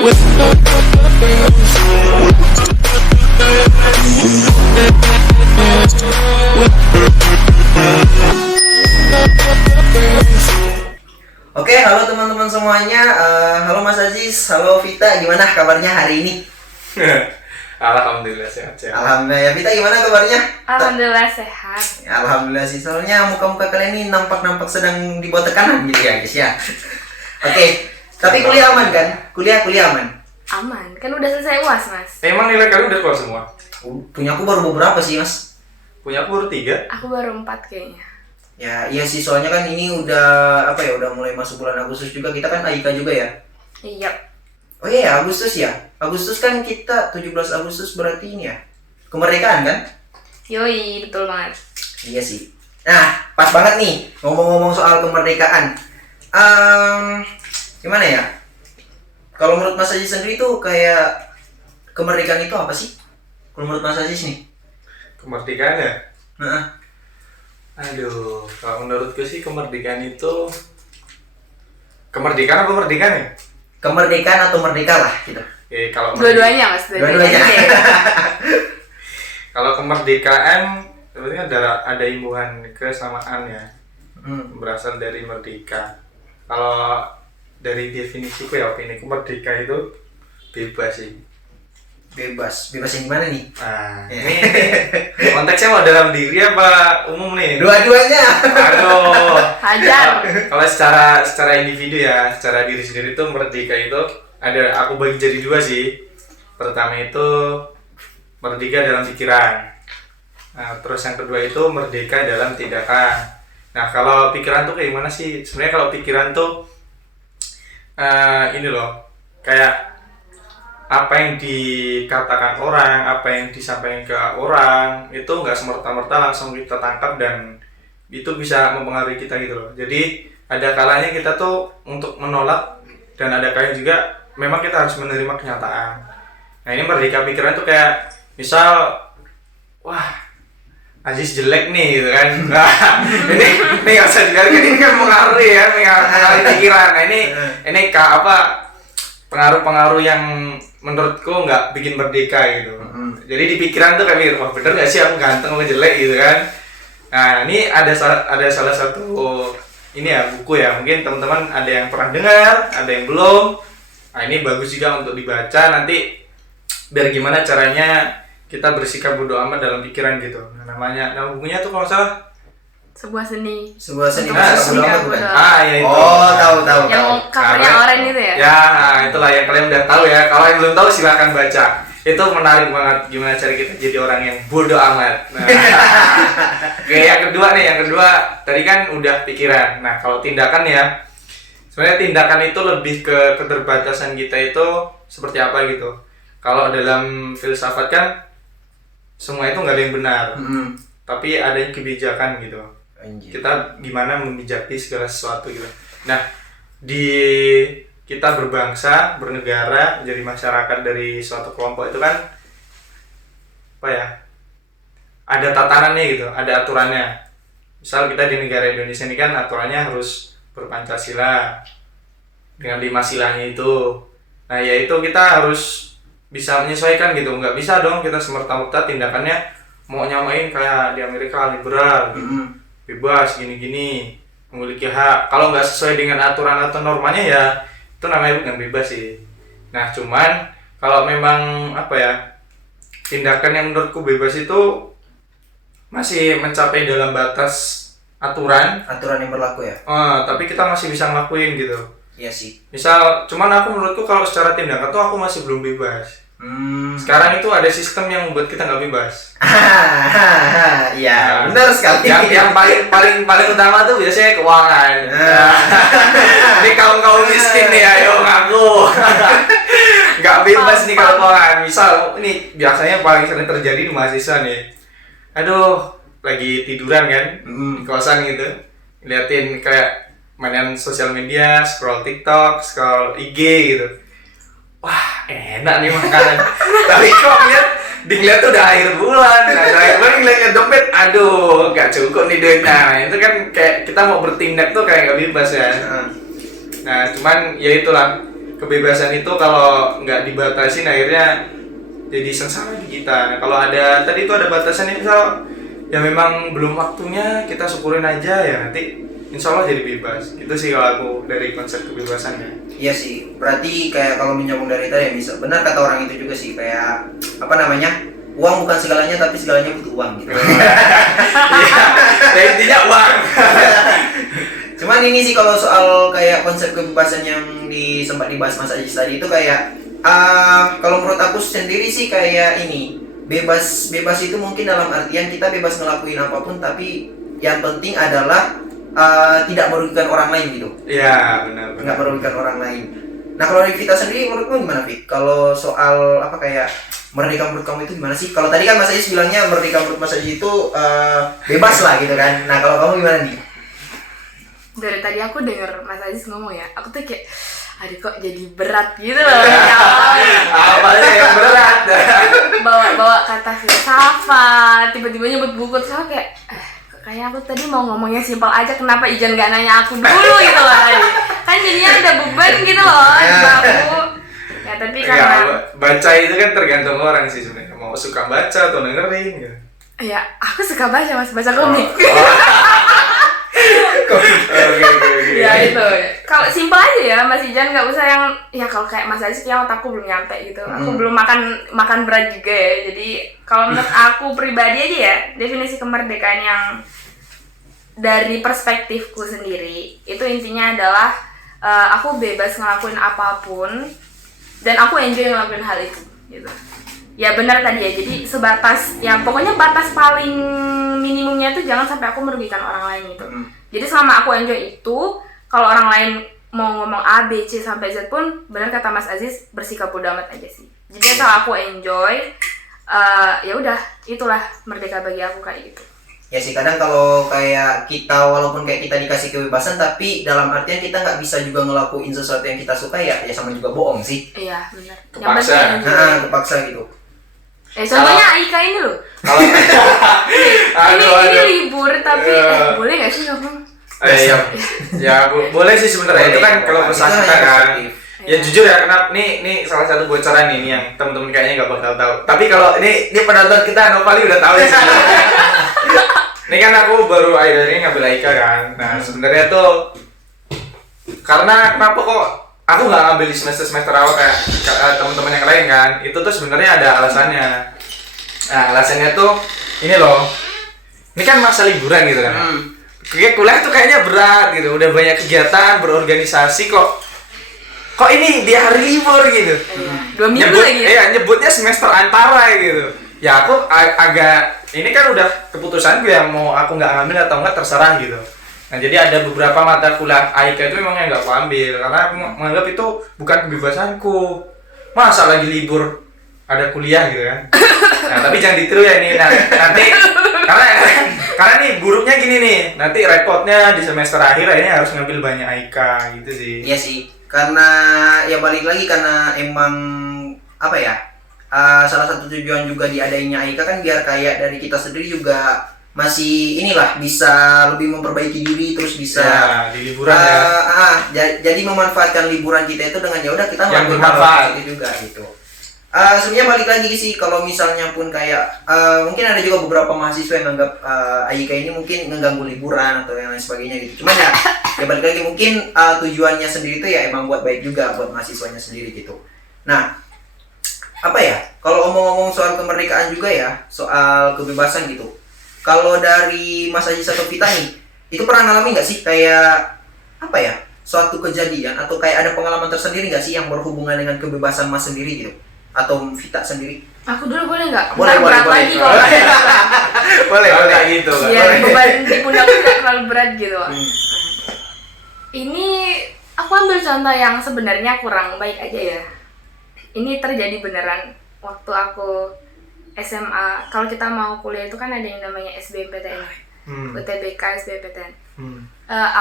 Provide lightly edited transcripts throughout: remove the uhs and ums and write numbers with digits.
Oke, halo teman-teman semuanya. Halo Mas Aziz, halo Vita, gimana kabarnya hari ini? Alhamdulillah sehat. Alhamdulillah ya, Vita gimana kabarnya? Alhamdulillah sehat. Ya, alhamdulillah sih, soalnya muka-muka kalian ini nampak-nampak sedang dibawa tekanan gitu ya guys ya. Oke, tapi kuliah aman kan? Kuliah aman? Aman, kan udah selesai UAS mas. Emang nilai kalian udah keluar semua? Punya aku baru beberapa sih mas. Punya aku baru 3. Aku baru 4 kayaknya. Ya iya sih, soalnya kan ini udah apa ya, udah mulai masuk bulan Agustus juga, kita kan AIK juga ya. Iya. Oh iya, Agustus ya. Agustus kan kita 17 Agustus berarti ini ya. Kemerdekaan kan? Yoi, betul banget. Iya sih. Nah, pas banget nih ngomong-ngomong soal kemerdekaan. Gimana ya? Kalau menurut Mas Aziz sendiri tuh kayak kemerdekaan itu apa sih? Kalau menurut Mas Aziz nih? Kemerdekaan ya? Nah, Aduh, kalau menurutku sih kemerdekaan itu kemerdekaan apa merdekaan ya? kemerdekaan atau merdeka lah gitu. Kalau Dua-duanya mas. Dua-duanya. Kalau kemerdekaan sebenarnya ada imbuhan kesamaan ya. Berasal dari merdeka. Kalau dari definisiku ya, opini merdeka itu bebas sih. Bebas yang gimana nih? Nah, ini konteksnya mau dalam diri apa umum nih? Dua-duanya. Aduh. Hajar. Kalau secara individu ya, secara diri sendiri tuh merdeka itu aku bagi jadi 2 sih. Pertama itu merdeka dalam pikiran. Nah, terus yang kedua itu merdeka dalam tindakan. Nah, kalau pikiran tuh kayak gimana sih? Sebenarnya kalau pikiran tuh ini loh, kayak apa yang dikatakan orang, apa yang disampaikan ke orang itu nggak semerta-merta langsung kita tangkap dan itu bisa mempengaruhi kita gitu loh. Jadi ada kalanya kita tuh untuk menolak dan ada kalanya juga memang kita harus menerima kenyataan. Nah ini merdeka pikiran tuh kayak misal, wah Aziz jelek nih gitu kan. Nah, ini nggak usah dibiarkan, ini kan mengaruhi ya, mengaruhi pikiran. Nah ini pengaruh-pengaruh yang menurutku nggak bikin merdeka gitu. Jadi di pikiran tuh kayak mikir, wah bener nggak sih aku ganteng atau jelek gitu kan. Nah ini ada salah satu ini ya, buku ya, mungkin teman-teman ada yang pernah dengar, ada yang belum. Nah ini bagus juga untuk dibaca nanti biar gimana caranya kita bersikap bodo amat dalam pikiran gitu. Nah nama bukunya tuh kalau salah Sebuah seni. Nah, Sikap bukan? bodo. ya itu. Oh, tahu. Yang covernya oranye itu ya? Ya, itulah yang kalian udah tahu ya. Kalau yang belum tahu silakan baca. Itu menarik banget gimana cara kita jadi orang yang bodo amat. Nah. Oke, yang kedua tadi kan udah pikiran. Nah, kalau tindakan ya, sebenarnya tindakan itu lebih ke keterbatasan kita itu seperti apa gitu. Kalau dalam filsafat kan semua itu nggak ada yang benar, tapi ada yang kebijakan gitu. Anjir. Kita gimana membijaki segala sesuatu gitu. Nah, di kita berbangsa, bernegara, jadi masyarakat dari suatu kelompok itu kan apa ya? Ada tatanannya gitu, ada aturannya. Misal kita di negara Indonesia ini kan aturannya harus berpancasila dengan 5 silanya itu. Nah, yaitu kita harus bisa menyesuaikan gitu. Nggak bisa dong kita semerta-merta tindakannya mau nyamain kayak di Amerika liberal gitu. Bebas gini-gini, memiliki hak. Kalau nggak sesuai dengan aturan atau normanya ya itu namanya bukan bebas sih. Nah cuman kalau memang apa ya, tindakan yang menurutku bebas itu masih mencapai dalam batas aturan Aturan yang berlaku ya. Tapi kita masih bisa ngelakuin gitu. Iya sih. Misal cuman aku menurutku kalau secara tindakan tuh aku masih belum bebas. Sekarang itu ada sistem yang membuat kita nggak bebas. Iya, benar sekali. Yang paling utama tuh biasanya keuangan. Ini kaum miskin nih, ayo ngaku. Nggak bebas nih kalau keuangan. Misal ini biasanya paling sering terjadi di mahasiswa nih. Aduh, lagi tiduran kan di kosan gitu, liatin kayak mainan sosial media, scroll TikTok, scroll IG gitu. Wah enak nih makanan. Tapi kok dilihat tuh udah akhir bulan, ngeliatnya dompet, aduh gak cukup nih duitnya. Nah itu kan kayak kita mau bertindak tuh kayak gak bebas ya. Nah cuman ya itulah, kebebasan itu kalau nggak dibatasin akhirnya jadi sengsara di kita. Nah, kalau ada tadi itu ada batasannya, misal ya memang belum waktunya, kita syukurin aja ya, nanti insya Allah jadi bebas. Itu sih kalau aku dari konsep kebebasannya. Iya sih, berarti kayak kalau menyambung dari tadi ya bisa. Benar kata orang itu juga sih, kayak apa namanya? Uang bukan segalanya, tapi segalanya butuh uang gitu. Iya, ya intinya uang. Cuman ini sih kalau soal kayak konsep kebebasan yang sempat dibahas Mas Ajis tadi itu kayak kalau menurut aku sendiri sih kayak ini bebas itu mungkin dalam artian kita bebas ngelakuin apapun, tapi yang penting adalah tidak merugikan orang lain gitu. Iya, benar. Nggak merugikan orang lain. Nah kalau dari Vita sendiri menurutmu gimana Vita? Kalau soal apa kayak merdeka menurut kamu itu gimana sih? Kalau tadi kan Mas Ajis bilangnya merdeka menurut Mas Ajis itu bebas lah gitu kan. Nah kalau kamu gimana nih? Dari tadi aku denger Mas Aziz ngomong ya, aku tuh kayak aduh kok jadi berat gitu loh. Apanya yang berat? Bawa kata filsafat, tiba-tiba nyebut buku, terus aku kayak kayaknya aku tadi mau ngomongnya simpel aja, kenapa Ijan gak nanya aku dulu gitu loh tadi. Kan jadinya ada beban gitu loh di aku. Ya tapi karena baca itu kan tergantung orang sih sebenarnya, mau suka baca atau dengerin gitu. Ya aku suka baca Mas, baca komik. Oke. Ya itu. Kalau simpel aja ya Mas Ijan, nggak usah yang ya kalau kayak Mas Aziz yang otakku belum nyampe gitu. Aku belum makan berat juga ya. Jadi kalau menurut aku pribadi aja ya, definisi kemerdekaan yang dari perspektifku sendiri itu intinya adalah aku bebas ngelakuin apapun dan aku enjoy ngelakuin hal itu gitu. Ya benar tadi ya, jadi sebatas ya pokoknya batas paling minimumnya itu jangan sampai aku merugikan orang lain gitu. Jadi selama aku enjoy itu, kalau orang lain mau ngomong A, B, C sampai Z pun benar kata Mas Aziz, bersikap bodo amat aja sih. Jadi kalau aku enjoy, ya udah itulah merdeka bagi aku kayak gitu. Ya sih kadang kalau kayak kita walaupun kayak kita dikasih kebebasan tapi dalam artian kita nggak bisa juga ngelakuin sesuatu yang kita suka ya sama juga bohong sih. Iya benar. Kepaksa. Kepaksa gitu. Contohnya Aika ini loh. Ini libur tapi boleh nggak sih ngomong? Ya boleh sih sebenarnya, itu kan kalau pesan kita kan. Ya jujur ya, kenapa nih salah satu bocoran nih yang teman-teman kayaknya nggak bakal tahu. Tapi kalau ini penonton kita Novali udah tahu sih. Ini kan aku baru akhir ini ngambil Aika kan. Nah sebenarnya tuh karena kenapa kok aku nggak ngambil di semester awal kayak teman-teman yang lain kan, itu tuh sebenarnya ada alasannya. Nah alasannya tuh ini loh, ini kan masa liburan gitu kan. Kayak kuliah tuh kayaknya berat gitu, udah banyak kegiatan berorganisasi kok ini di hari libur gitu. 2 minggu lagi. Nyebutnya semester antara gitu. Ya aku agak ini kan udah keputusan gue yang mau aku nggak ngambil atau nggak terserah gitu. Nah jadi ada beberapa mata kuliah Aika itu memang yang nggak aku ambil karena aku menganggap itu bukan kebebasanku. Masa lagi libur ada kuliah gitu kan? Nah tapi jangan ditiru ya ini nanti karena nih buruknya gini nih, nanti repotnya di semester akhir ini harus ngambil banyak Aika gitu sih. Iya sih, karena ya balik lagi karena emang apa ya? Salah satu tujuan juga diadainya Aika kan biar kayak dari kita sendiri juga masih inilah bisa lebih memperbaiki diri terus bisa di liburan jadi memanfaatkan liburan kita itu dengan ya udah kita yang ngelakuin bermanfaat itu juga gitu. Sebenarnya balik lagi sih kalau misalnya pun kayak mungkin ada juga beberapa mahasiswa yang menganggap Aika ini mungkin mengganggu liburan atau yang lain sebagainya gitu. Cuman ya balik lagi mungkin tujuannya sendiri itu ya emang buat baik juga buat mahasiswanya sendiri gitu. Nah, apa ya? Kalau omong-omong soal kemerdekaan juga ya, soal kebebasan gitu. Kalau dari Mas Ajis atau Vita nih, itu pernah ngalamin nggak sih kayak apa ya? Suatu kejadian atau kayak ada pengalaman tersendiri nggak sih yang berhubungan dengan kebebasan Mas sendiri gitu? Atau Vita sendiri? Aku dulu boleh nggak? Boleh. Lagi kalau boleh gitu. Ya beban di pundakku nggak terlalu berat gitu. Ini aku ambil contoh yang sebenarnya kurang baik aja ya. Ini terjadi beneran waktu aku SMA. Kalau kita mau kuliah itu kan ada yang namanya SBMPTN, UTBK, SBMPTN.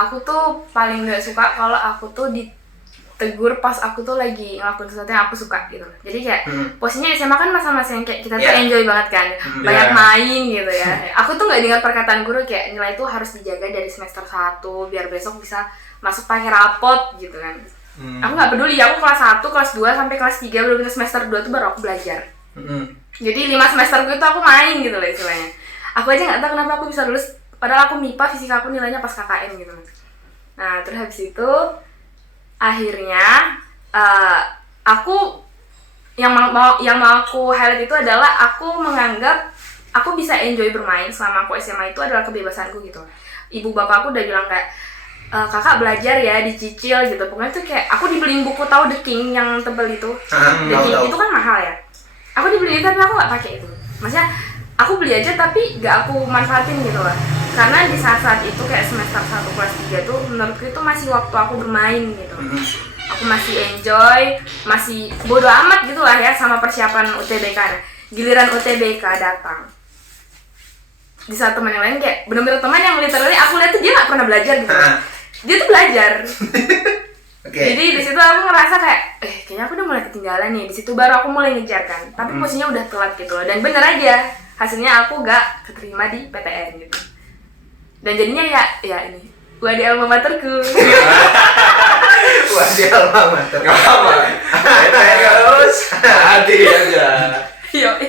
Aku tuh paling nggak suka kalau aku tuh ditegur pas aku tuh lagi ngelakuin sesuatu yang aku suka gitu. Jadi kayak posisinya SMA kan masa-masa yang kayak kita tuh enjoy banget kan, banyak main gitu ya. Aku tuh nggak dengar perkataan guru kayak nilai itu harus dijaga dari semester 1 biar besok bisa masuk pakai rapot gitu kan. Aku nggak peduli, aku kelas 1, kelas 2 sampai kelas 3 belum ke semester 2 tuh baru aku belajar. Jadi 5 semesterku itu aku main gitu loh istilahnya. Aku aja nggak tahu kenapa aku bisa lulus, padahal aku MIPA, fisika aku nilainya pas KKN gitu. Nah terus habis itu akhirnya aku yang mau aku highlight itu adalah aku menganggap aku bisa enjoy bermain selama aku SMA itu adalah kebebasanku gitu. Ibu bapakku udah bilang kayak kakak belajar ya, dicicil gitu. Pokoknya tuh kayak aku dibeliin buku, tahu The King yang tebel itu. The King itu kan mahal ya. Aku dibeliin tapi aku nggak pakai itu. Maksudnya aku beli aja tapi nggak aku manfaatin gitu lah. Karena di saat-saat itu kayak semester 1 kelas 3 tuh menurutku itu masih waktu aku bermain gitu. Aku masih enjoy, masih bodo amat gitu lah ya sama persiapan UTBK. Nah, giliran UTBK datang. Di saat teman yang lain kayak bener-bener teman yang literally aku lihat tuh dia nggak pernah belajar gitu. Dia tuh belajar. Jadi di situ aku ngerasa kayak kayaknya aku udah mulai ketinggalan nih. Di situ baru aku mulai ngejar kan. Tapi posisinya udah telat gitu loh. Dan bener aja hasilnya aku gak keterima di PTN gitu. Dan jadinya ya ini Wadi alma materku. Wadi alma mater. Gak apa. Terus hati aja.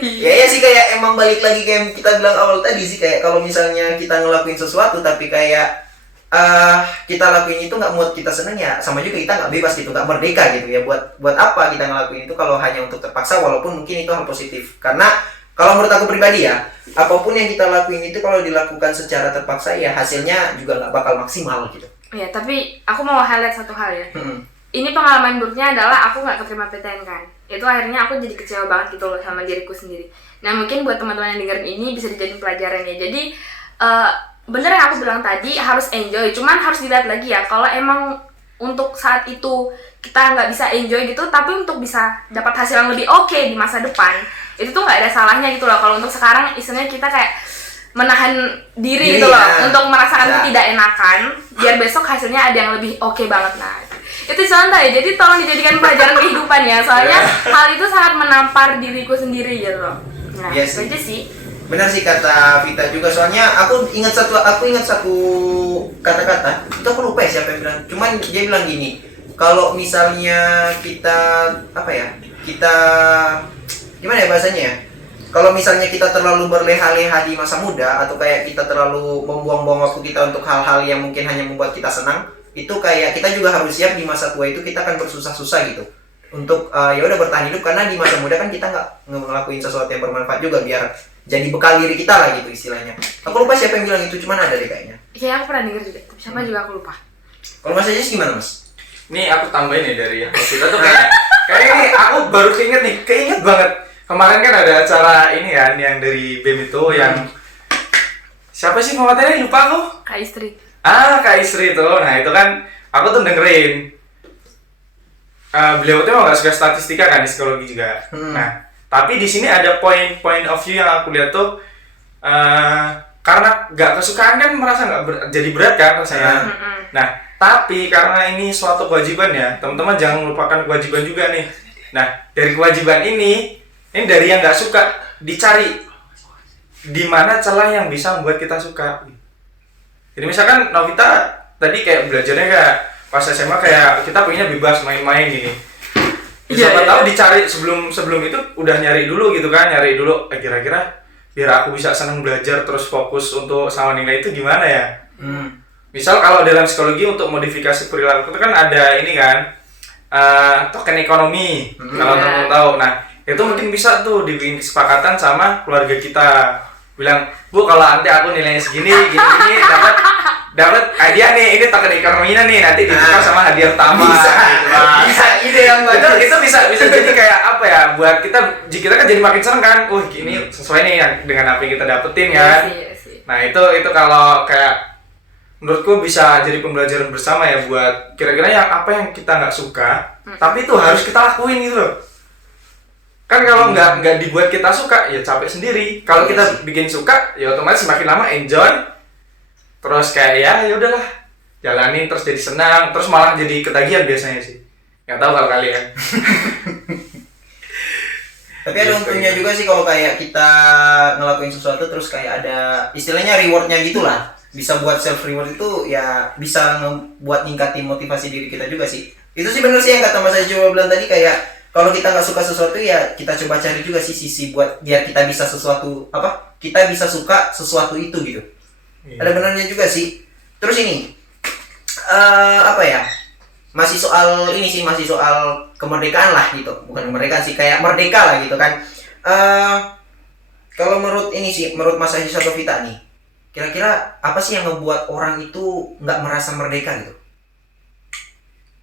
Ya sih kayak emang balik lagi kayak kita bilang awal tadi sih, kayak kalau misalnya kita ngelakuin sesuatu tapi kayak kita lakuin itu nggak buat kita seneng, ya sama juga kita nggak bebas gitu, nggak merdeka gitu ya. Buat apa kita ngelakuin itu kalau hanya untuk terpaksa, walaupun mungkin itu hal positif. Karena kalau menurut aku pribadi ya, apapun yang kita lakuin itu kalau dilakukan secara terpaksa ya hasilnya juga nggak bakal maksimal gitu. Ya tapi aku mau highlight satu hal ya. Ini pengalaman buruknya adalah aku nggak keterima PTN kan. Itu akhirnya aku jadi kecewa banget gitu loh sama diriku sendiri. Nah mungkin buat teman-teman yang dengerin ini bisa dijadiin pelajaran ya. Jadi bener yang aku bilang tadi, harus enjoy. Cuman harus dilihat lagi ya, kalau emang untuk saat itu kita nggak bisa enjoy gitu, tapi untuk bisa dapat hasil yang lebih oke di masa depan, itu tuh nggak ada salahnya gitu loh. Kalau untuk sekarang istilahnya kita kayak menahan diri gitu loh, untuk merasakan ketidakenakan, biar besok hasilnya ada yang lebih oke banget. Nah itu santai, jadi tolong dijadikan pelajaran kehidupan ya, soalnya hal itu sangat menampar diriku sendiri gitu loh. Nah itu aja sih. Benar sih kata Vita juga, soalnya aku ingat satu kata-kata itu, aku lupa ya siapa yang bilang, cuman dia bilang gini, kalau misalnya kita kita gimana ya bahasanya ya, kalau misalnya kita terlalu berleha-leha di masa muda, atau kayak kita terlalu membuang-buang waktu kita untuk hal-hal yang mungkin hanya membuat kita senang, itu kayak kita juga harus siap di masa tua itu kita akan bersusah-susah gitu untuk ya udah bertahan hidup, karena di masa muda kan kita nggak ngelakuin sesuatu yang bermanfaat juga biar jadi bekal diri kita lah gitu istilahnya. Aku lupa siapa yang bilang itu, cuman ada deh kayaknya. Kayaknya aku pernah denger juga, tapi siapa juga aku lupa. Kalau Mas Ajis gimana Mas? Nih aku tambahin nih dari yang kita tuh kayak ini aku baru keinget banget. Kemarin kan ada acara ini kan yang dari BEM itu yang siapa sih pemateri, lupa aku. Kak Istri. Kak Istri itu. Nah itu kan aku tuh dengerin. Beliau tuh nggak suka statistika kan, di psikologi juga. Nah tapi di sini ada point of view yang aku lihat tuh, karena nggak kesukaan kan merasa jadi berat kan rasanya. Nah tapi karena ini suatu kewajiban ya, teman-teman jangan melupakan kewajiban juga nih. Nah dari kewajiban ini dari yang nggak suka dicari di mana celah yang bisa membuat kita suka. Jadi misalkan Novita tadi kayak belajarnya kayak pas SMA kayak kita pengennya bebas main-main gini. Siapa tahu dicari sebelum itu udah nyari dulu gitu kan, kira-kira biar aku bisa senang belajar terus fokus untuk sama nilai itu gimana ya. Misal kalau dalam psikologi untuk modifikasi perilaku itu kan ada ini kan token ekonomi, kalau teman-teman tahu. Nah itu mungkin bisa tuh dibikin kesepakatan sama keluarga kita, bilang Bu kalau nanti aku nilainya segini gini dapat hadiah nih, ini token ekonominya nih, nanti ditukar sama hadiah utama. Bisa ide yang bagus. Itu bisa jadi kayak apa ya, buat kita kan jadi makin seneng kan. Ini sesuai nih dengan apa yang kita dapetin kan. Nah itu kalau kayak menurutku bisa jadi pembelajaran bersama ya, buat kira-kira apa yang kita nggak suka tapi itu harus kita lakuin gitu loh. Kan kalau nggak dibuat kita suka ya capek sendiri. Kalau kita bikin suka ya otomatis semakin lama enjoy. Terus kayak ya udahlah jalanin, terus jadi senang, terus malah jadi ketagihan biasanya sih. Nggak tahu kalau kalian. Tapi ada untungnya juga sih kalau kayak kita ngelakuin sesuatu terus kayak ada istilahnya rewardnya gitulah. Bisa buat self reward itu ya bisa buat ningkatin motivasi diri kita juga sih. Itu sih bener sih yang kata Mas Aji coba bilang tadi, kayak kalau kita nggak suka sesuatu ya kita coba cari juga sih sisi buat biar kita bisa sesuatu apa? Kita bisa suka sesuatu itu gitu. Iya. Ada benarnya juga sih. Terus ini apa ya? Masih soal ini sih, masih soal kemerdekaan lah gitu. Bukan kemerdekaan sih, kayak merdeka lah gitu kan. Kalau menurut ini sih, menurut Mas Aji atau Vita nih, kira-kira apa sih yang ngebuat orang itu nggak merasa merdeka gitu?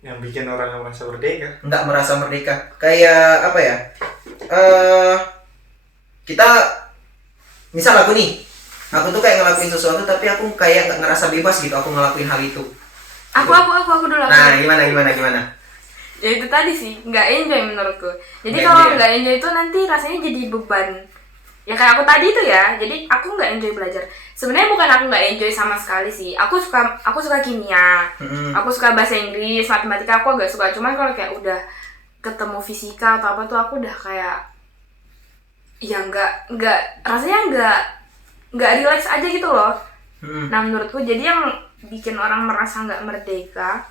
Yang bikin orang merasa merdeka. Nggak merasa merdeka, kayak apa ya? Kita misal aku tuh kayak ngelakuin sesuatu tapi aku kayak nggak ngerasa bebas gitu aku ngelakuin hal itu. Aku dulu. Nah, gimana? Ya itu tadi sih, nggak enjoy menurutku. Jadi Nggak kalau enjoy. nggak enjoy itu nanti rasanya jadi beban. Ya kayak aku tadi itu ya, jadi aku nggak enjoy belajar. Sebenarnya bukan aku nggak enjoy sama sekali sih. Aku suka kimia, aku suka bahasa Inggris, matematika aku agak suka. Cuman kalau kayak udah ketemu fisika atau apa tuh aku udah kayak ya nggak rasanya nggak relax aja gitu loh. Nah menurutku jadi yang bikin orang merasa nggak merdeka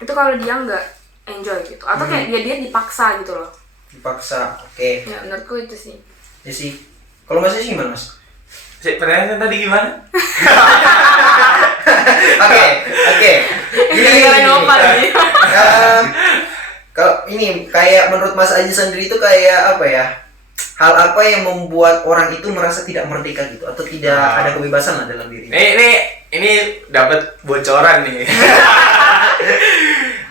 itu kalau dia nggak enjoy gitu atau kayak dia dipaksa gitu loh. Dipaksa, oke. Ya menurutku itu sih. Ya sih. Kalau Mas Aji gimana Mas? Pertanyaannya tadi gimana? Oke. Gara-gara ngopal nih. Kalau ini kayak menurut Mas Aji sendiri itu kayak apa ya? Hal apa yang membuat orang itu merasa tidak merdeka gitu atau tidak ada kebebasan lah dalam diri? Ini dapat bocoran nih.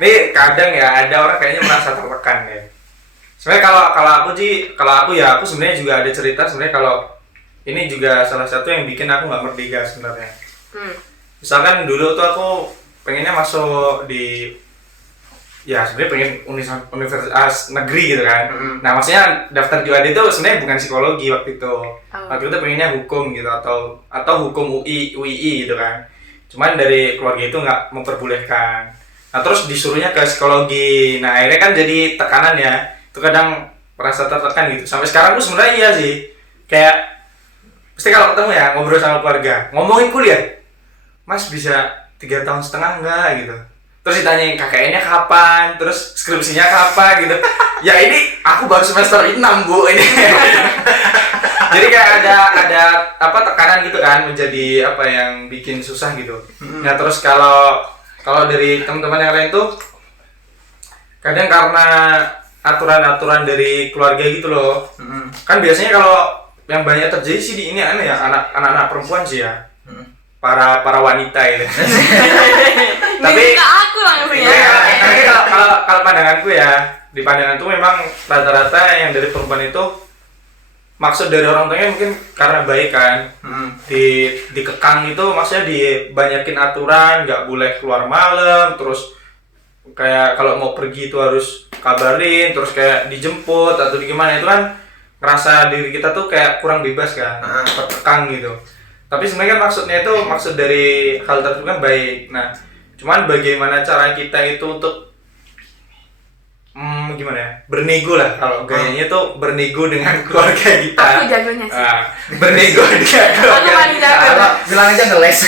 Nih kadang ya ada orang kayaknya merasa tertekan ya. Sebenarnya kalau aku ya aku sebenarnya juga ada cerita sebenarnya kalau ini juga salah satu yang bikin aku nggak merdeka sebenarnya. Misalkan dulu tuh aku pengennya masuk di ya sebenarnya pengen universitas negeri gitu kan. Nah maksudnya daftar di UAD itu sebenarnya bukan psikologi waktu itu. Waktu itu pengennya hukum gitu atau hukum UII gitu kan. Cuman dari keluarga itu nggak memperbolehkan. Nah terus disuruhnya ke psikologi. Nah akhirnya kan jadi tekanan ya. Itu kadang merasa tertekan gitu. Sampai sekarang tuh sebenarnya iya sih. Kayak pasti kalau ketemu ya ngobrol sama keluarga, ngomongin kuliah. Mas bisa 3,5 tahun enggak gitu. Terus ditanyain KKN-nya kapan, terus skripsinya kapan gitu. Ya ini aku baru semester 6 Bu ini. Jadi kayak ada apa tekanan gitu kan menjadi apa yang bikin susah gitu. Nah terus kalau dari teman-teman yang lain tuh kadang karena aturan-aturan dari keluarga gitu loh. Kan biasanya kalau yang banyak terjadi sih di ini ya anak-anak perempuan sih ya. Para wanita ini. Tapi aku langsung ya. Tapi kalau pandanganku ya, di pandanganku memang rata-rata yang dari perempuan itu maksud dari orang tuanya mungkin karena baik kan. Dikekang itu maksudnya dibanyakin aturan, nggak boleh keluar malam, terus kayak kalau mau pergi itu harus kabarin, terus kayak dijemput atau gimana itu kan ngerasa diri kita tuh kayak kurang bebas kan, terkekang gitu. Tapi sebenarnya kan maksudnya itu maksud dari hal tersebut kan baik. Nah, cuman bagaimana cara kita itu untuk gimana ya? Bernego lah kalau gayanya tuh bernego dengan keluarga kita. Aku jagonya sih. Bernego dengan keluarga. Aku paling jago. Bilang aja ngeles.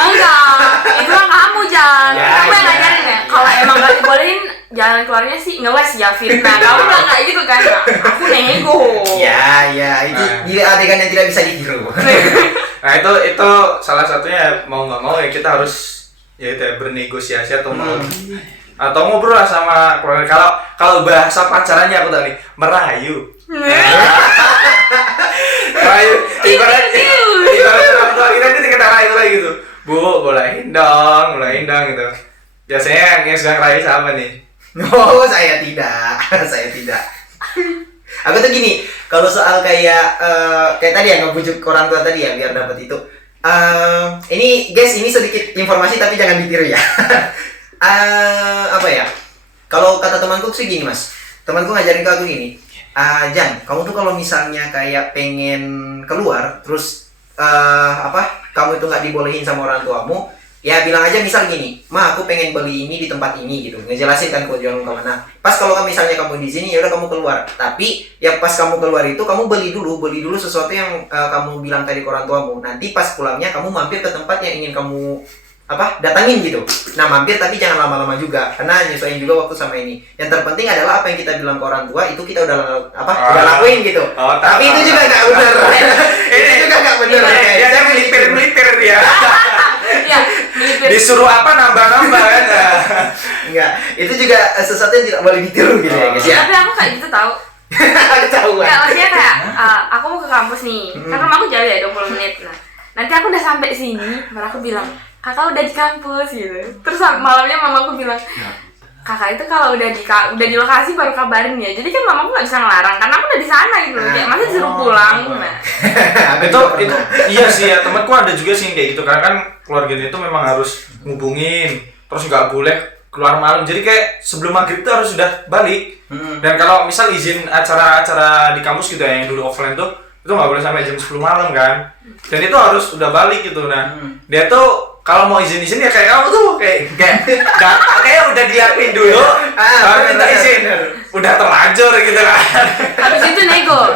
Enggak, itu kan kamu Jan. Ya, Aku yang ya. ngajarin ya. Kalau emang gak dibolehin, jalan keluarnya sih ngeles ya fitnah. Kamu bilang kayak gitu kan? Nah, aku nego. Ya, itu dia adegan yang tidak bisa ditiru. Nah itu salah satunya mau nggak mau ya kita harus ya itu ya, bernegosiasi atau mau atau ngobrol lah sama keluarga. Kalau bahasa pacarannya aku tahu nih merayu. Merayu. Ibarat orang tua kita itu kita rayu lagi gitu. Bu, bolehin dong gitu. Biasanya yang suka rayu sama nih. Oh, saya tidak. Aku tuh gini, kalau soal kayak tadi ya ngebujuk orang tua tadi ya biar dapat itu. Ini guys, ini sedikit informasi tapi jangan ditiru ya. Apa ya? Kalau kata temanku sih gini Mas. Temanku ngajarin ke aku gini. Jan, kamu tuh kalau misalnya kayak pengen keluar terus kamu itu nggak dibolehin sama orang tuamu, ya bilang aja misal gini, Ma aku pengen beli ini di tempat ini gitu, ngejelasin kan tujuan kamu kemana. Pas kalau misalnya kamu di sini ya udah kamu keluar, tapi ya pas kamu keluar itu kamu beli dulu sesuatu yang kamu bilang tadi ke orang tuamu. Nanti pas pulangnya kamu mampir ke tempat yang ingin kamu datangin gitu. Nah mampir tapi jangan lama-lama juga karena nyesuaiin juga waktu sama ini. Yang terpenting adalah apa yang kita bilang ke orang tua itu kita udah udah lakuin gitu. Tapi itu juga nggak benar. Itu juga nggak benar. Dia melipir dia. Ya, melipir. Disuruh apa nambah-nambah kan? Enggak, itu juga sesuatu yang tidak boleh ditiru gitu ya guys ya. Tapi aku kayak gitu tahu. Ketahuan. Nggak, maksudnya kayak aku mau ke kampus nih, kan rumahku jauh ya 20 menit. Nah, nanti aku udah sampai sini, baru aku bilang, kakak udah di kampus gitu. Terus malamnya mamaku bilang, kakak itu kalau udah di lokasi baru kabarin ya. Jadi kan mamaku nggak bisa ngelarang, karena aku udah di sana gitu. Kayak masa disuruh pulang. Nah. itu iya sih ya, temanku ada juga sih yang kayak gitu karena kan keluarganya itu memang harus ngubungin, terus nggak boleh keluar malam. Jadi kayak sebelum maghrib itu harus sudah balik. Dan kalau misal izin acara-acara di kampus gitu ya yang dulu offline tuh itu nggak boleh sampai jam 10 malam kan. Dan itu harus udah balik gitu. Nah dia tuh kalau mau izin ya kayak kamu tuh kayak udah diapin dulu baru minta izin. Udah terlanjur gitu kan. Habis itu nego,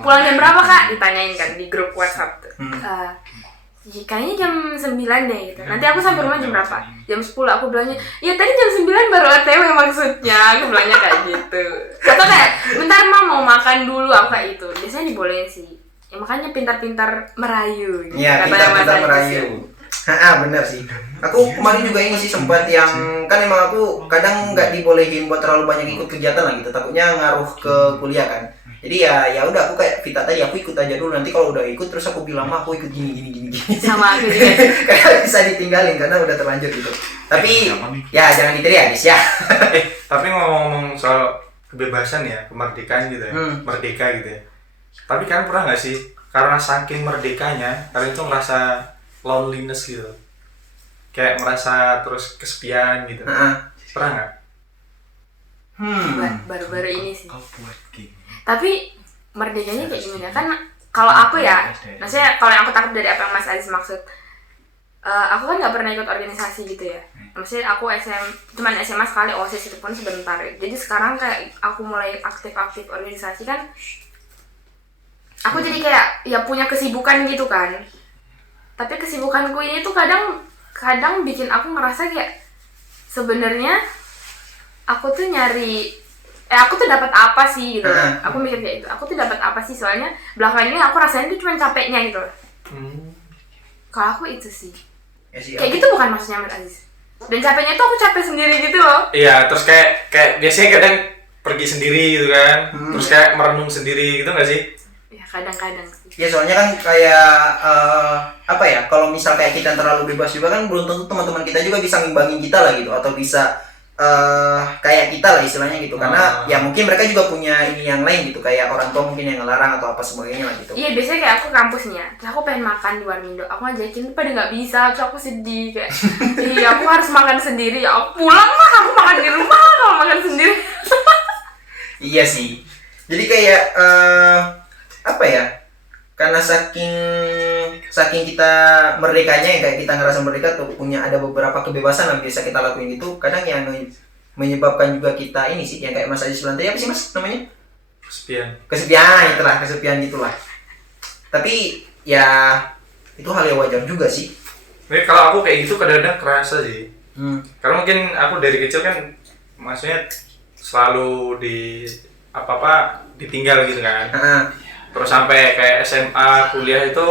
pulang jam berapa kak? Ditanyain kan di grup WhatsApp tuh. Kayaknya jam 9 deh gitu. Nanti aku sampai rumah jam berapa? Jam 10 aku bilangnya, ya tadi jam 9 baru OTW maksudnya. Aku bilangnya kayak gitu. Atau kayak, bentar ma mau makan dulu, aku kayak itu. Biasanya dibolehin sih. Ya makanya pintar-pintar merayu gitu. Iya, pintar-pintar merayu. Bener sih. Aku kemarin juga ini sih sempat yang kan emang aku kadang nggak dibolehin buat terlalu banyak ikut kegiatan lah gitu. Takutnya ngaruh ke kuliah kan. Jadi ya udah aku kayak Vita tadi aku ikut aja dulu, nanti kalau udah ikut terus aku bilang mah aku ikut gini. Sama aku juga. Kayak bisa ditinggalin karena udah terlanjur gitu. Tapi ya jangan ditiru ya guys ya. Tapi ngomong soal kebebasan ya, kemerdekaan gitu ya, merdeka gitu ya. Tapi kalian pernah nggak sih karena saking merdekanya kalian tuh merasa loneliness gitu, kayak merasa terus kesepian gitu? Pernah nggak? Baru-baru ini sih. Tapi merdekanya kayak gimana? Kan kalau aku ya, maksudnya kalau yang aku tangkap dari apa yang Mas Aziz maksud, aku kan nggak pernah ikut organisasi gitu ya. Maksudnya aku cuman SMA sekali, OSIS itu pun sebentar. Jadi sekarang kayak aku mulai aktif-aktif organisasi kan, aku jadi kayak ya punya kesibukan gitu kan. Tapi kesibukanku ini tuh kadang bikin aku ngerasa kayak sebenarnya aku tuh aku tuh dapat apa sih gitu. Aku mikir kayak itu. Aku tuh dapat apa sih, soalnya belakangan ini aku rasain tuh cuma capeknya gitu. Kalau aku itu sih. Ya sih, kayak gitu bukan maksudnya Mas Aziz. Dan capeknya tuh aku capek sendiri gitu loh. Iya, terus kayak biasanya kadang pergi sendiri gitu kan. Terus kayak merenung sendiri gitu nggak sih? Ya kadang-kadang sih. Ya soalnya kan kayak apa ya, kalau misal kayak kita terlalu bebas juga kan belum tentu teman-teman kita juga bisa ngimbangin kita lah gitu, atau bisa kayak kita lah istilahnya gitu. Karena ya mungkin mereka juga punya ini yang lain gitu, kayak orang tua mungkin yang ngelarang atau apa sebagainya lah gitu. Iya, biasanya kayak aku kampus nih ya, terus aku pengen makan di Warmindo, aku ngajakin pada nggak bisa, terus aku sedih kayak iya aku harus makan sendiri, ya aku pulang lah, aku makan di rumah kalau makan sendiri. Iya sih, jadi kayak apa ya, karena saking kita merdekanya yang kayak kita ngerasa merdeka tuh punya ada beberapa kebebasan yang bisa kita lakuin itu, kadang yang menyebabkan juga kita ini sih yang kayak Mas Aziz bilang tadi, apa sih Mas namanya? Kesepian gitulah. Tapi ya itu hal yang wajar juga sih. Tapi kalau aku kayak gitu kadang-kadang kerasa sih. Karena mungkin aku dari kecil kan maksudnya selalu apa-apa ditinggal gitu kan. Terus sampai kayak SMA, kuliah itu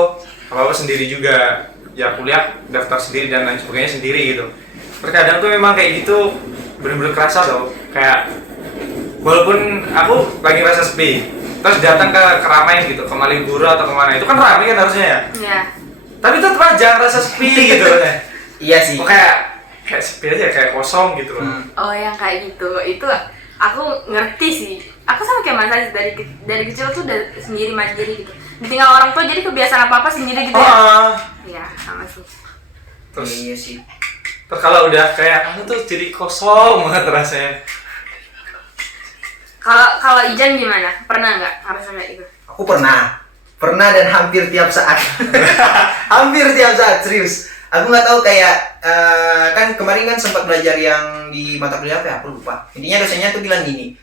apa-apa sendiri juga. Ya kuliah daftar sendiri dan lain sebagainya sendiri gitu. Terkadang tuh memang kayak gitu bener-bener kerasa tuh. Kayak walaupun aku lagi rasa sepi, terus datang ke keramaian gitu, ke Malioboro atau kemana, itu kan ramai kan harusnya ya. Iya. Tapi tetap aja rasa sepi gitu kan. Iya sih. Kayak sepi aja, kayak kosong gitu loh. Oh yang kayak gitu, itu aku ngerti sih. Aku sama kayak Mas Aziz, dari kecil tuh udah sendiri mandiri gitu. Ditinggal orang tua jadi kebiasaan apa-apa sendiri gitu ya. Iya, sama sih. Terus iya sih. Terus kalau udah kayak aku tuh jadi kosong banget rasanya. Kalau Ijan gimana? Pernah nggak ngerasa kayak gitu? Aku pernah dan hampir tiap saat. Hampir tiap saat, serius. Aku nggak tahu kayak kan kemarin kan sempat belajar yang di mata kuliah apa ya, aku lupa. Intinya dosennya tuh bilang gini,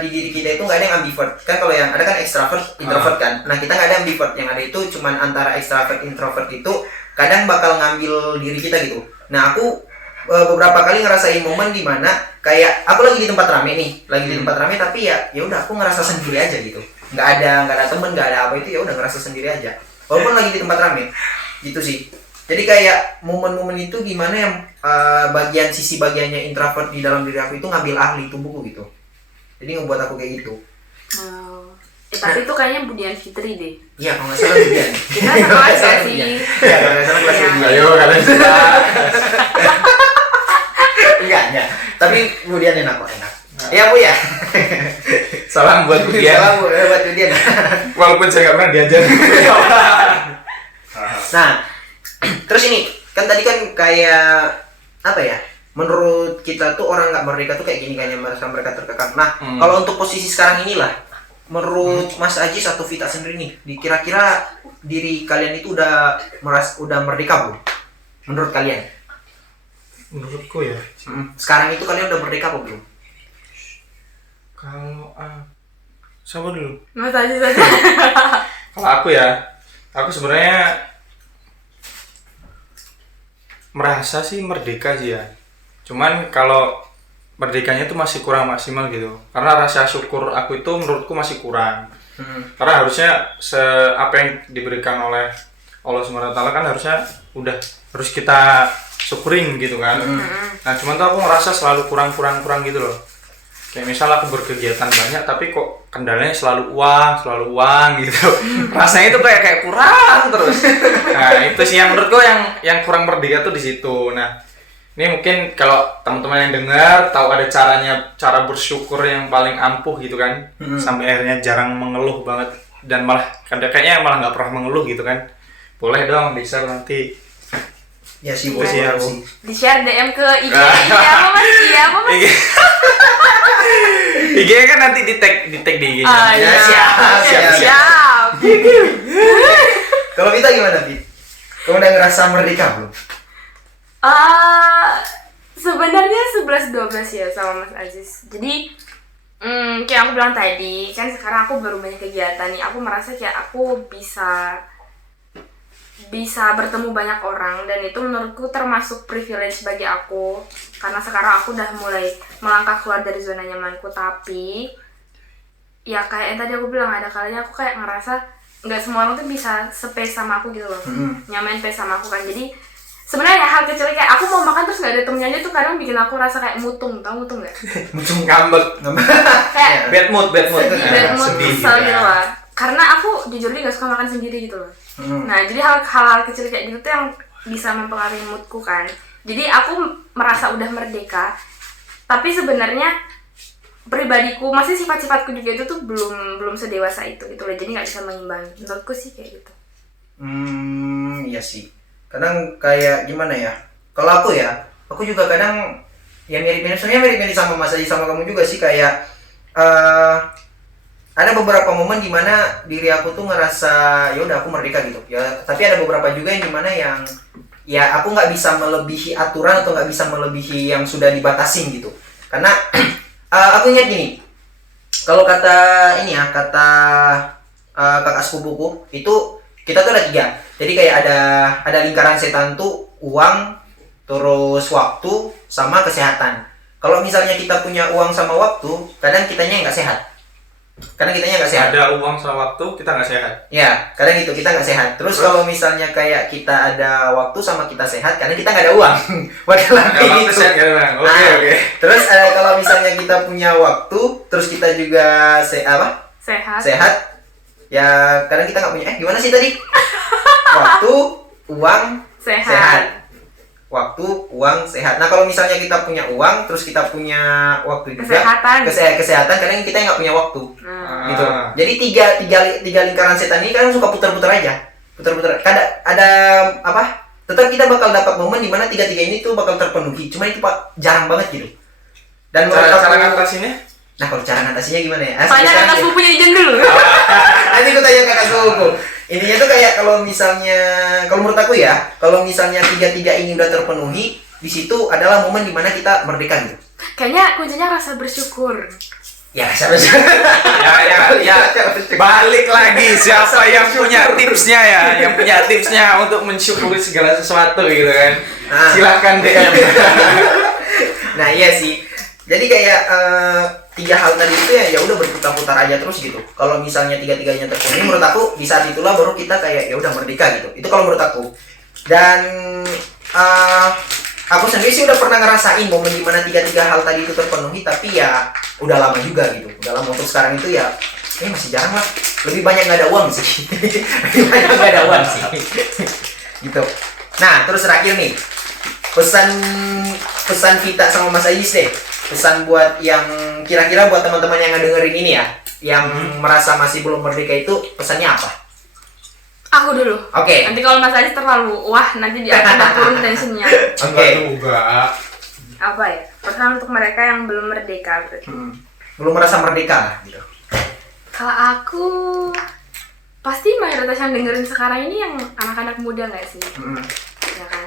di diri kita itu nggak ada yang ambivert kan. Kalau yang ada kan extrovert, introvert kan. Nah kita nggak ada ambivert, yang ada itu cuman antara extrovert introvert itu kadang bakal ngambil diri kita gitu. Nah aku beberapa kali ngerasain momen dimana kayak aku lagi di tempat rame nih, tapi ya udah aku ngerasa sendiri aja gitu, nggak ada temen, nggak ada apa itu, ya udah ngerasa sendiri aja walaupun lagi di tempat rame gitu sih. Jadi kayak momen-momen itu gimana yang sisi bagiannya introvert di dalam diri aku itu ngambil ahli tubuhku gitu, jadi ngebuat aku kayak gitu. Tapi itu kayaknya Budian Fitri deh. Iya, kalau nggak salah Budian. Kita sama aja sih. Iya, kalau nggak salah kelas Iya. Budian. Ayo kalian sudah. Enggak. Tapi Budian enak kok, enak. Iya Bu ya. Salam buat Budian. Salam buat Budian. Walaupun saya nggak pernah diajar. Nah, terus ini kan tadi kan kayak apa ya? Menurut kita tuh orang nggak merdeka tuh kayak gini, kayaknya merasa mereka terkekang. Nah, kalau untuk posisi sekarang inilah, menurut Mas Ajis atau Vita sendiri nih, kira-kira diri kalian itu udah merdeka belum? Menurut kalian? Menurutku ya. Sekarang itu kalian udah merdeka apa belum? Kalau siapa dulu? Mas aja saja. Kalau aku ya, aku sebenarnya merasa sih merdeka sih ya. Cuman kalau merdekanya itu masih kurang maksimal gitu. Karena rasa syukur aku itu menurutku masih kurang. Karena harusnya apa yang diberikan oleh Allah SWT kan harusnya harus kita syukurin gitu kan. Nah cuman tuh aku ngerasa selalu kurang gitu loh. Kayak misal aku berkegiatan banyak tapi kok kendalanya selalu uang gitu. Rasanya itu kayak kurang terus. Nah itu sih yang menurutku yang kurang merdeka tuh di situ. Nah ini mungkin kalau teman-teman yang dengar tahu ada cara bersyukur yang paling ampuh gitu kan, sampai akhirnya jarang mengeluh banget dan malah kayaknya malah nggak pernah mengeluh gitu kan, boleh dong di-share nanti. Ya sih, Itu sih aku. Di-share DM ke IG apa Mas? Iya apa Mas? IG kan nanti di tag di IG. Iya. Siap. Kalau Vita gimana, Vita? Kamu udah ngerasa merdeka belum? Sebenarnya 11-12 ya sama Mas Aziz. Jadi kayak aku bilang tadi, kan sekarang aku baru banyak kegiatan nih. Aku merasa kayak aku bisa bertemu banyak orang, dan itu menurutku termasuk privilege bagi aku karena sekarang aku udah mulai melangkah keluar dari zona nyamanku. Tapi ya kayak yang tadi aku bilang, ada kalanya aku kayak ngerasa nggak semua orang tuh bisa space sama aku gitu loh, nyamain space sama aku kan. Jadi sebenarnya hal kecil kayak aku mau makan terus nggak ada temennya aja tuh kadang bikin aku rasa kayak mutung, tau mutung nggak? Mutung ngambek. Kayak Bad mood. bad mood, Sedih kesel gitu gitu ya. lah. Karena aku jujur nggak suka makan sendiri gitu loh. Nah jadi hal-hal kecil kayak gitu tuh yang bisa mempengaruhi moodku kan. Jadi aku merasa udah merdeka, tapi sebenarnya pribadiku masih sifat-sifatku juga itu tuh belum sedewasa itu gitu loh. Jadi nggak bisa mengimbangi. Menurutku sih kayak gitu. Iya sih. Kadang kayak gimana ya? Kalau aku juga kadang ya mirip-mirip, sebenarnya mirip-mirip sama Mas Aji sama kamu juga sih, kayak ada beberapa momen dimana diri aku tuh ngerasa ya udah aku merdeka gitu ya, tapi ada beberapa juga yang dimana yang ya aku nggak bisa melebihi aturan atau nggak bisa melebihi yang sudah dibatasin gitu. Karena aku ingat gini, kalau kata kakak sepupuku itu kita tuh ada 3. Jadi kayak ada lingkaran setan tuh uang, terus waktu, sama kesehatan. Kalau misalnya kita punya uang sama waktu, kadang kitanya nggak sehat. Ada uang sama waktu kita nggak sehat. Ya, kadang gitu kita nggak sehat. Terus kalau misalnya kayak kita ada waktu sama kita sehat, karena kita nggak ada uang. Padahal kayak gitu. Oke. Terus kalau misalnya kita punya waktu, terus kita juga sehat. Ya kadang kita nggak punya. Gimana sih tadi? Waktu, uang, sehat. Waktu, uang, sehat. Nah kalau misalnya kita punya uang, terus kita punya waktu juga, kesehatan, kadang kita nggak punya waktu, gitu. Jadi tiga lingkaran setan ini kadang suka putar-putar aja, Kadang ada tetap kita bakal dapat momen dimana 3 ini tuh bakal terpenuhi. Cuma itu jarang banget gitu. Dan cara ngatasinnya? Nah kalau cara ngatasinnya gimana ya? Tanya kakak sepupunya Ijen dulu. Nanti gue tanya kakak sepupu. Intinya tuh kayak kalau menurut aku ya, kalau misalnya 3 ini udah terpenuhi, di situ adalah momen dimana kita merdeka gitu. Kayaknya kuncinya rasa bersyukur. Ya, seharusnya. Ya, balik lagi siapa yang punya tipsnya ya, yang punya tipsnya untuk mensyukuri segala sesuatu gitu kan. Silahkan DM. Nah iya sih. Jadi kayak tiga hal tadi itu ya udah berputar-putar aja terus gitu. Kalau misalnya tiga-tiganya terpenuhi, menurut aku di saat itulah baru kita kayak ya udah merdeka gitu. Itu kalau menurut aku. Dan aku sendiri sih udah pernah ngerasain momen dimana tiga-tiga hal tadi itu terpenuhi, tapi ya udah lama juga gitu. Udah lama untuk sekarang itu ya masih jarang lah. Lebih banyak nggak ada uang sih. Lebih banyak nggak ada uang sih. Gitu. Nah terus terakhir nih, pesan Vita sama Mas Ajis deh. Pesan buat yang kira-kira buat teman-teman yang ngedengerin ini ya, yang merasa masih belum merdeka itu pesannya apa? Aku dulu. Oke. Nanti kalau Mas Ajis terlalu nanti dia akan turun tensinya. Oke. Juga. Apa ya? Pesan untuk mereka yang belum merdeka berarti. Belum merasa merdeka lah gitu. Kalau aku pasti mayoritas yang dengerin sekarang ini yang anak-anak muda nggak sih? Ya kan?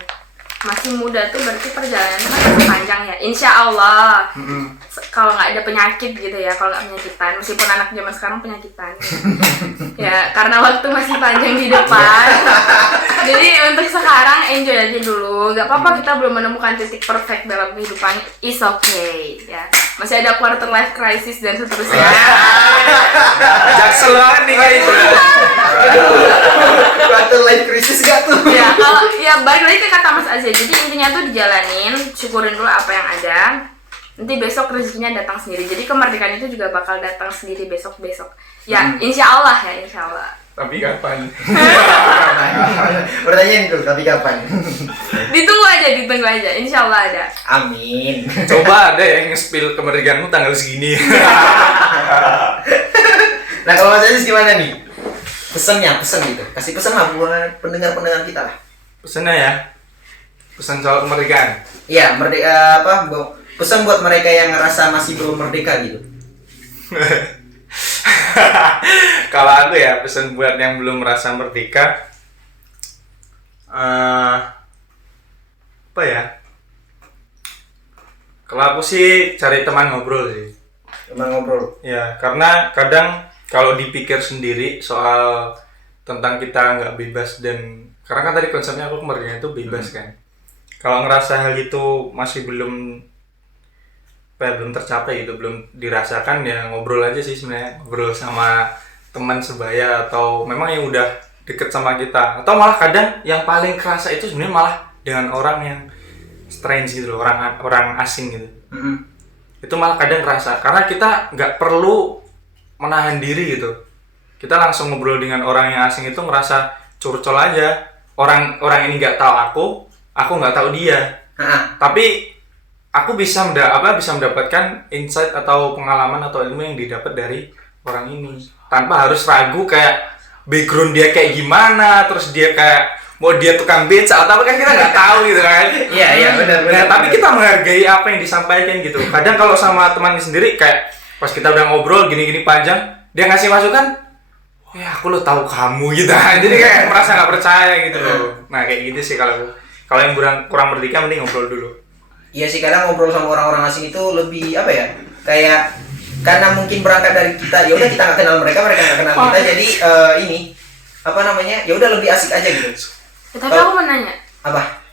Masih muda tuh berarti perjalanannya kan masih panjang ya. Insya Allah. Kalau nggak ada penyakit gitu ya, kalau nggak penyakitan, meskipun anak zaman sekarang penyakitan. Ya karena waktu masih panjang di depan. Jadi untuk sekarang enjoy aja dulu. Gak apa-apa kita belum menemukan titik perfect dalam kehidupan. It's okay ya. Masih ada quarter life crisis dan seterusnya. Jaksel banget nih guys. Quarter life crisis gak tuh? Ya kalau ya balik lagi ke kata Mas Azia. Jadi intinya tuh dijalanin, syukurin dulu apa yang ada. Nanti besok rezekinya datang sendiri. Jadi kemerdekaan itu juga bakal datang sendiri besok-besok. Ya insya Allah ya, insya Allah. Tapi kapan? Pertanyaan itu, tapi kapan? Ditunggu aja. Insya Allah ada. Amin. Coba deh nge-spill kemerdekaanmu tanggal segini. Nah kalau Mas Ajis gimana nih? Pesan gitu. Kasih pesan lah buat pendengar-pendengar kita lah. Pesannya ya. Pesan soal kemerdekaan. Iya, merdeka pesan buat mereka yang ngerasa masih belum merdeka gitu. Kalau aku ya, pesan buat yang belum merasa merdeka, apa ya? Kalau aku sih cari teman ngobrol sih. Teman ngobrol. Ya, karena kadang kalau dipikir sendiri soal tentang kita nggak bebas dan karena kan tadi konsepnya aku kemerdekaan itu bebas kan. Kalau ngerasa hal itu masih belum tercapai gitu, belum dirasakan ya ngobrol aja sih sebenarnya, ngobrol sama teman sebaya atau memang yang udah deket sama kita, atau malah kadang yang paling kerasa itu sebenarnya malah dengan orang yang strange gitu loh, orang asing gitu. Itu malah kadang kerasa karena kita nggak perlu menahan diri gitu, kita langsung ngobrol dengan orang yang asing itu ngerasa curcol aja. Orang ini nggak tahu aku nggak tahu dia, tapi aku bisa mendapatkan insight atau pengalaman atau ilmu yang didapat dari orang ini tanpa harus ragu kayak background dia kayak gimana, terus dia kayak mau dia tukang beca atau apa kan kita nggak tahu gitu kan. Iya benar. Nah, tapi kita menghargai apa yang disampaikan gitu. Kadang kalau sama teman sendiri kayak pas kita udah ngobrol gini-gini panjang, dia ngasih masukan, ya aku lo tahu kamu gitu. Jadi kayak merasa nggak percaya gitu loh. Nah kayak gitu sih kalau yang kurang merdeka mending ngobrol dulu. Iya sih, kadang ngobrol sama orang-orang asing itu lebih apa ya, kayak karena mungkin berangkat dari kita, ya udah kita nggak kenal mereka nggak kenal kita, jadi ini apa namanya, ya udah lebih asik aja gitu. Tapi aku mau nanya, apa?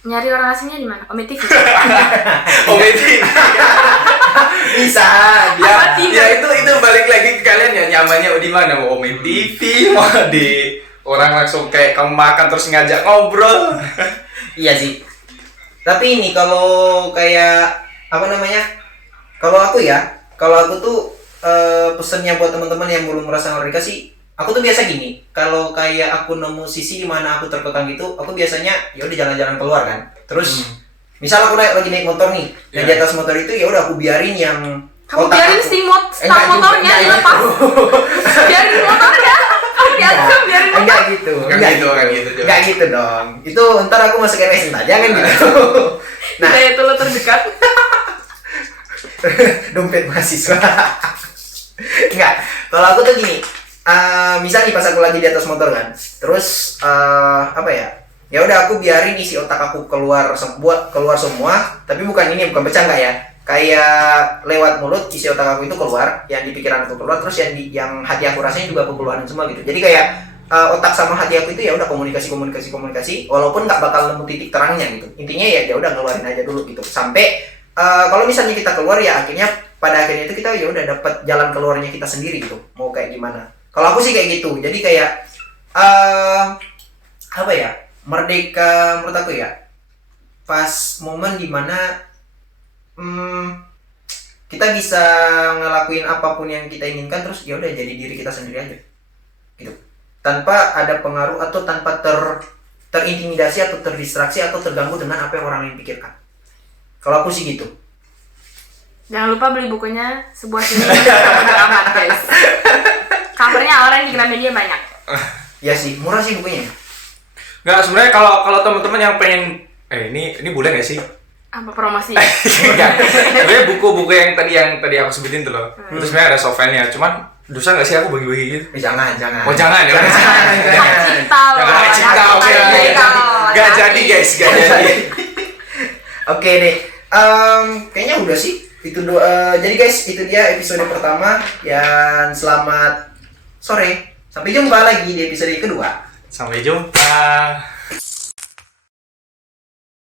nyari orang asingnya di mana? Ome TV. Oke, Bisa. ya itu balik lagi ke kalian ya, nyamannya di mana, mau Ome TV, mau di orang langsung kayak kamu makan terus ngajak ngobrol. Iya sih. Tapi ini kalau kayak apa namanya? Kalau aku tuh pesennya buat teman-teman yang belum merasa merdeka sih, aku tuh biasa gini. Kalau kayak aku nemu sisi di mana aku terkekang gitu, aku biasanya ya udah jalan-jalan keluar kan. Terus misal aku lagi naik motor nih, dan di atas motor itu ya udah aku biarin yang Kamu biarin stang motornya dilepas. Biarin motornya. Kamu diatur biarin motor. Enggak gitu dong. Itu ntar aku masuk racing aja kan gitu. Nah, Hidayah lo terdekat. dompet mahasiswa. Enggak. Kalau aku tuh gini, misal nih pas aku lagi di atas motor kan, terus apa ya? Ya udah aku biarin isi otak aku keluar semua, tapi bukan pecah enggak ya? kayak lewat mulut isi otak aku itu keluar, yang di pikiran aku keluar, terus yang hati aku rasain juga aku keluarin semua gitu. Jadi kayak otak sama hati aku itu ya udah komunikasi, walaupun nggak bakal nemu titik terangnya gitu. Intinya ya udah ngeluarin aja dulu gitu. Sampai kalau misalnya kita keluar ya pada akhirnya itu kita ya udah dapat jalan keluarnya kita sendiri gitu. Mau kayak gimana? Kalau aku sih kayak gitu. Jadi kayak apa ya? Merdeka menurut aku ya. Pas momen dimana kita bisa ngelakuin apapun yang kita inginkan, terus ya udah jadi diri kita sendiri aja gitu, tanpa ada pengaruh atau tanpa terintimidasi atau terdistraksi atau terganggu dengan apa yang orang lain pikirkan. Kalau aku sih gitu. Jangan lupa beli bukunya Sebuah Seni Bodo Amat, guys. Covernya orang di Gramedia banyak. Ya sih, murah sih bukunya. Nggak, sebenarnya kalau teman-teman yang pengen ini boleh nggak sih? Apa promosi? Enggak. Sebenarnya buku-buku yang tadi aku sebutin tuh loh. Itu sebenarnya ada softwarenya. Cuman dosa nggak sih aku bagi-bagi gitu? Jangan. Oh jangan ya. Hak cipta loh. Hak cipta, oke. Nggak jadi guys, nggak jadi. Oke deh. Kayaknya udah sih. Jadi guys, itu dia episode pertama. Dan selamat sore. Sampai jumpa lagi di episode kedua. Sampai jumpa.